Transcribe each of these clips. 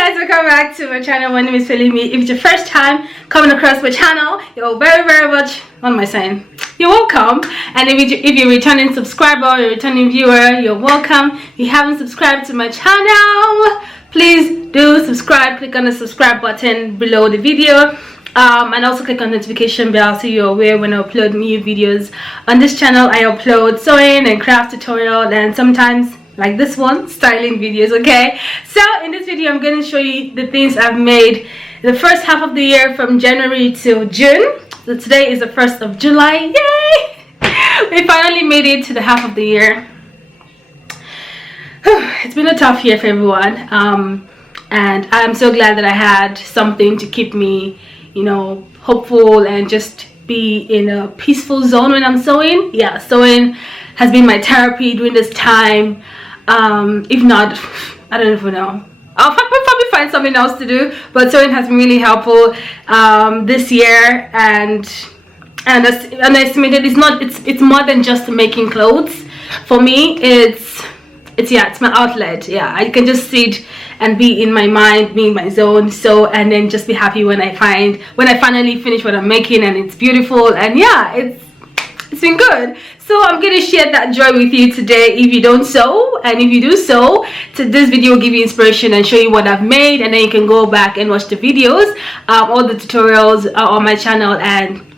guys, welcome back to my channel. My name is Felimi. If it's your first time coming across my channel, you're very much, what am I saying? You're welcome. And if you're a returning subscriber or a returning viewer, you're welcome. If you haven't subscribed to my channel, please do subscribe. Click on the subscribe button below the video. And also click on the notification bell so you're aware when I upload new videos. On this channel, I upload sewing and craft tutorial and sometimes, like this one, styling videos. Okay, so in this video I'm going to show you the things I've made the first half of the year from January till June. So today is the 1st of July. Yay! We finally made it to the half of the year. It's been a tough year for everyone, and I'm so glad that I had something to keep me, you know, hopeful and just be in a peaceful zone when I'm sewing. Yeah, sewing has been my therapy during this time. If not, I don't even know, I'll probably find something else to do, but sewing has been really helpful this year. And as estimated, it's more than just making clothes. For me, it's my outlet. Yeah, I can just sit and be in my mind, be in my zone, sew, and then just be happy when I finally finish what I'm making and it's beautiful. And yeah, it's been good. So I'm going to share that joy with you today. If you don't sew, and if you do sew, so this video will give you inspiration and show you what I've made, and then you can go back and watch the videos. All the tutorials are on my channel, and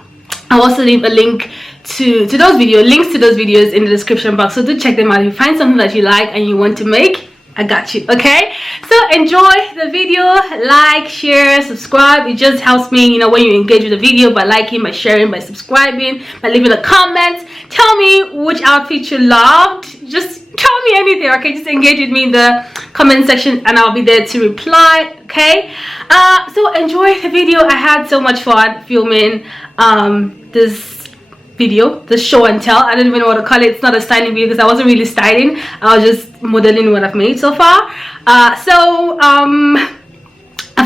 I'll also leave a link to those links to those videos in the description box, so do check them out. If you find something that you like and you want to make, I got you. Okay, so enjoy the video, like, share, subscribe. It just helps me, you know, when you engage with the video, by liking, by sharing, by subscribing, by leaving a comment. Tell me which outfit you loved. Just tell me anything, okay? Just engage with me in the comment section and I'll be there to reply. Okay, so enjoy the video. I had so much fun filming this show and tell. I don't even know what to call it. It's not a styling video because I wasn't really styling. I was just modeling what I've made so far. I've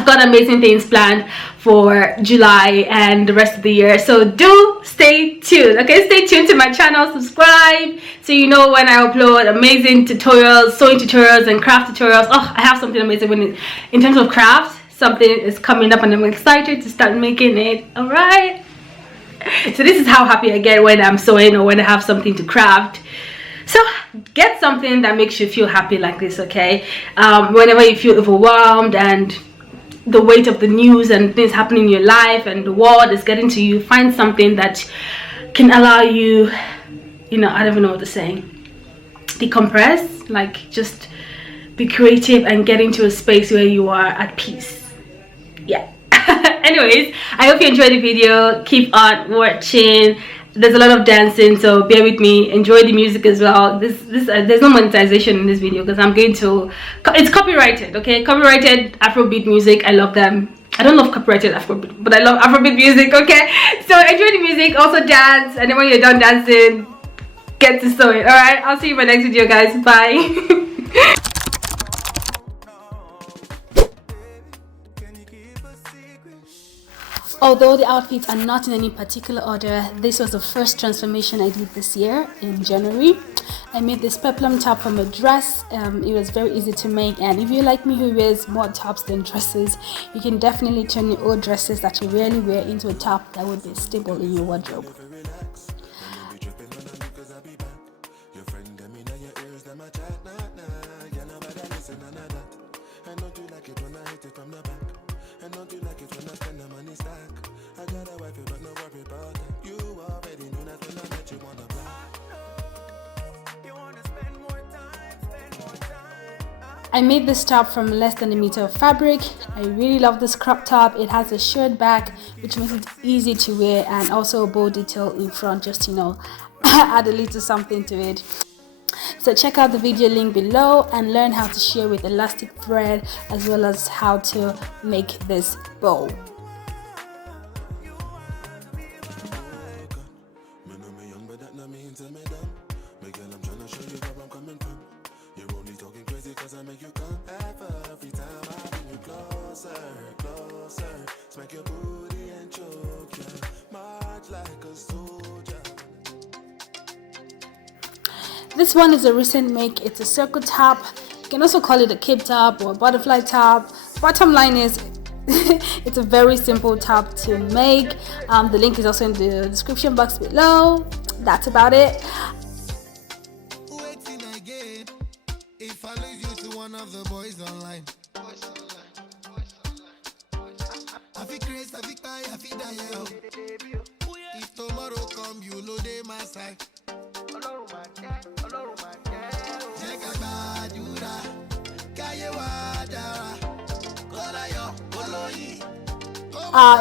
got amazing things planned for July and the rest of the year, so do stay tuned. Okay, stay tuned to my channel, subscribe so you know when I upload amazing tutorials, sewing tutorials and craft tutorials. Oh, I have something amazing in terms of craft. Something is coming up and I'm excited to start making it. All right, so this is how happy I get when I'm sewing or when I have something to craft. So get something that makes you feel happy like this. Okay, whenever you feel overwhelmed and the weight of the news and things happening in your life and the world is getting to you, find something that can allow you, you know, I don't even know what to say, decompress, like just be creative and get into a space where you are at peace. Yeah. Anyways, I hope you enjoyed the video. Keep on watching. There's a lot of dancing, so bear with me. Enjoy the music as well. There's no monetization in this video because I'm going to, it's copyrighted. Okay, copyrighted Afrobeat music. I love them. I don't love copyrighted Afrobeat, but I love Afrobeat music. Okay, so enjoy the music, also dance, and then when you're done dancing, get to sew it. All right, I'll see you in my next video, guys. Bye. Although the outfits are not in any particular order, this was the first transformation I did this year in January. I made this peplum top from a dress. It was very easy to make, and if you're like me who wears more tops than dresses, you can definitely turn your old dresses that you rarely wear into a top that would be stable in your wardrobe. I made this top from less than a meter of fabric. I really love this crop top. It has a short back which makes it easy to wear, and also a bow detail in front, just, you know, add a little something to it. So check out the video link below and learn how to shear with elastic thread, as well as how to make this bow. This one is a recent make. It's a circle top. You can also call it a cape top or a butterfly top. Bottom line is it's a very simple top to make. The link is also in the description box below. That's about it. If I lose you to one of the boys online, I feel crazy, I feel cry, I feel die. If tomorrow come, you know they my side.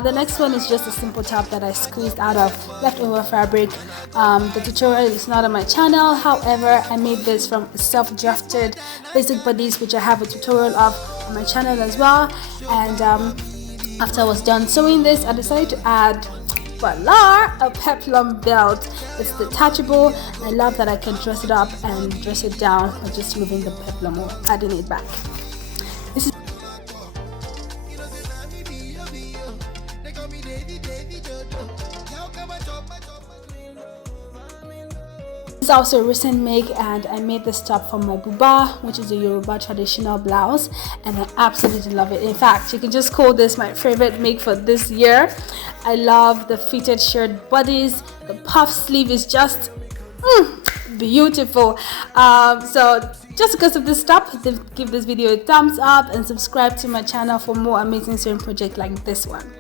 The next one is just a simple top that I squeezed out of leftover fabric. The tutorial is not on my channel, however I made this from self-drafted basic bodies, which I have a tutorial of on my channel as well. And after I was done sewing this, I decided to add, voila, a peplum belt. It's detachable. I love that I can dress it up and dress it down by just moving the peplum or adding it back. This is also a recent make, and I made this top from my buba, which is a Yoruba traditional blouse, and I absolutely love it. In fact, you can just call this my favorite make for this year. I love the fitted shirt bodies. The puff sleeve is just beautiful. So just because of this top, give this video a thumbs up and subscribe to my channel for more amazing sewing projects like this one.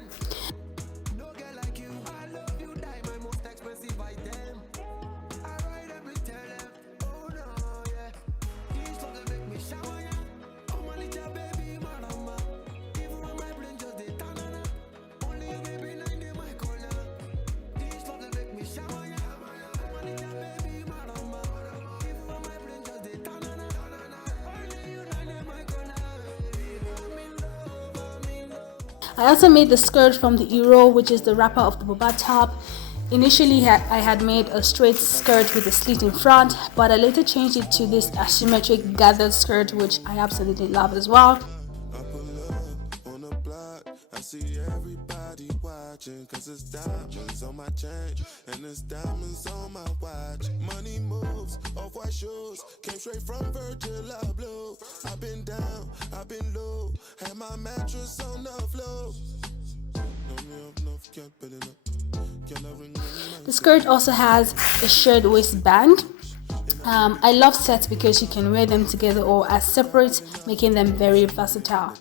I also made the skirt from the Iro, which is the wrapper of the buba top. Initially I had made a straight skirt with a slit in front, but I later changed it to this asymmetric gathered skirt, which I absolutely love as well. I see everybody watching, cause it's diamonds on my chain and it's diamonds on my watch. Money moves, off-white shoes, came straight from Virgil Abloh. I've been down, I've been low, had my mattress on the floor. The skirt also has a shared waistband. I love sets because you can wear them together or as separate, making them very versatile.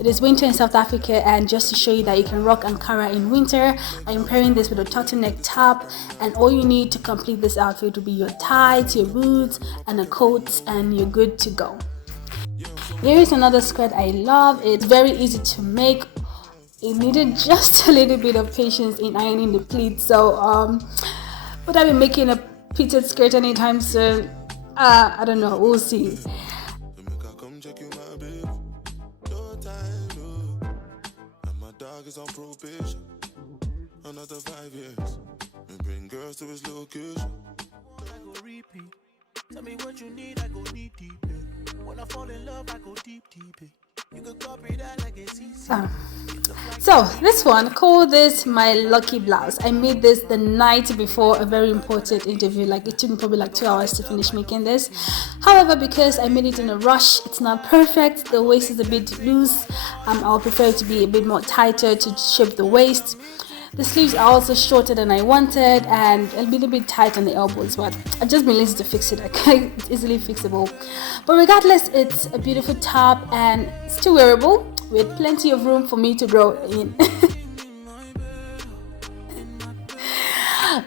It is winter in South Africa, and just to show you that you can rock Ankara in winter, I am pairing this with a turtleneck top, and all you need to complete this outfit will be your tights, your boots, and a coat, and you're good to go. Here is another skirt I love. It's very easy to make. It needed just a little bit of patience in ironing the pleats, so would I be making a pleated skirt anytime soon? I don't know, we'll see. On probation, another 5 years, and bring girls to his location. I go repeat. Tell me what you need, I go deep. When I fall in love, I go deep. You can copy that like it's easy. So this one, call this my lucky blouse. I made this the night before a very important interview. Like, it took me probably like 2 hours to finish making this. However, because I made it in a rush, it's not perfect. The waist is a bit loose. I'll prefer it to be a bit more tighter to shape the waist. The sleeves are also shorter than I wanted and a little bit tight on the elbows, but I've just been lazy to fix it. Okay, it's easily fixable. But regardless, it's a beautiful top and still wearable with plenty of room for me to grow in.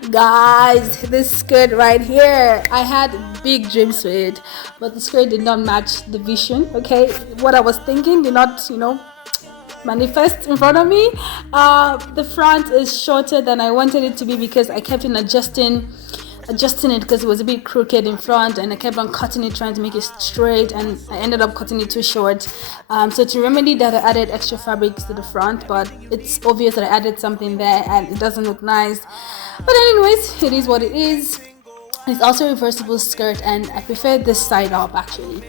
Guys, this skirt right here, I had big dreams for it, but the skirt did not match the vision. Okay, what I was thinking did not, manifest in front of me. The front is shorter than I wanted it to be because I kept on adjusting it because it was a bit crooked in front, and I kept on cutting it, trying to make it straight, and I ended up cutting it too short. So to remedy that, I added extra fabrics to the front, but it's obvious that I added something there and it doesn't look nice. But anyways, it is what it is. It's also a reversible skirt, and I prefer this side up actually.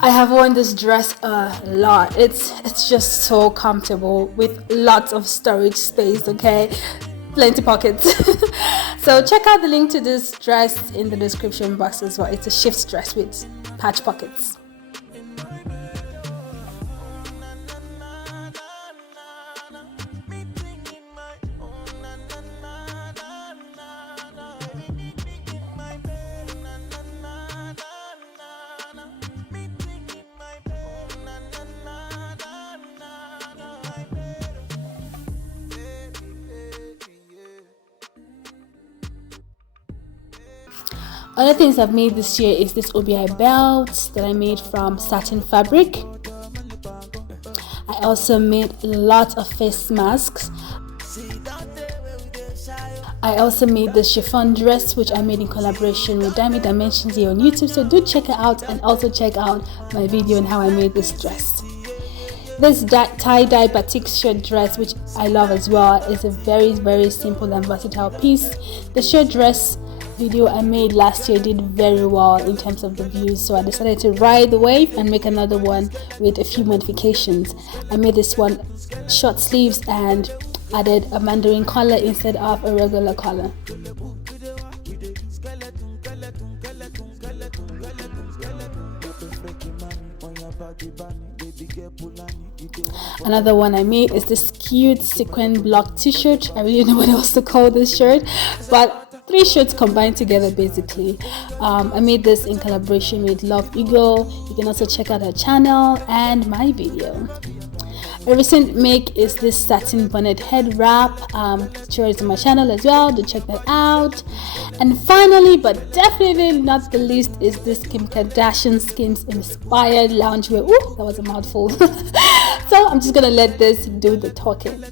I have worn this dress a lot. It's just so comfortable with lots of storage space, okay? Plenty pockets. So check out the link to this dress in the description box as well. It's a shift dress with patch pockets. Other things I've made this year is this OBI belt that I made from satin fabric. I also made a lot of face masks. I also made this chiffon dress, which I made in collaboration with Dami Dimensions here on YouTube, so do check it out, and also check out my video on how I made this dress. This tie-dye batik shirt dress, which I love as well, is a very simple and versatile piece. The shirt dress video I made last year did very well in terms of the views, so I decided to ride the wave and make another one with a few modifications. I made this one short sleeves and added a mandarin collar instead of a regular collar. Another one I made is this cute sequin block t-shirt. I really don't know what else to call this shirt, but 3 shirts combined together basically. I made this in collaboration with Love Eagle. You can also check out her channel and my video. A recent make is this satin bonnet head wrap. Sure, it's on my channel as well. Do check that out. And finally, but definitely not the least, is this Kim Kardashian Skims inspired loungewear. Ooh, that was a mouthful. So I'm just gonna let this do the talking.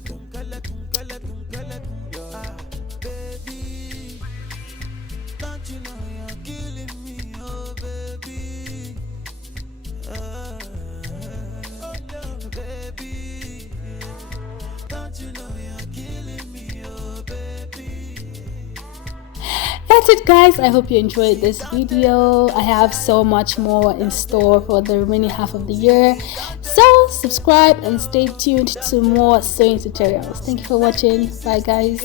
That's it, guys. I hope you enjoyed this video. I have so much more in store for the remaining half of the year, so subscribe and stay tuned to more sewing tutorials. Thank you for watching. Bye, guys.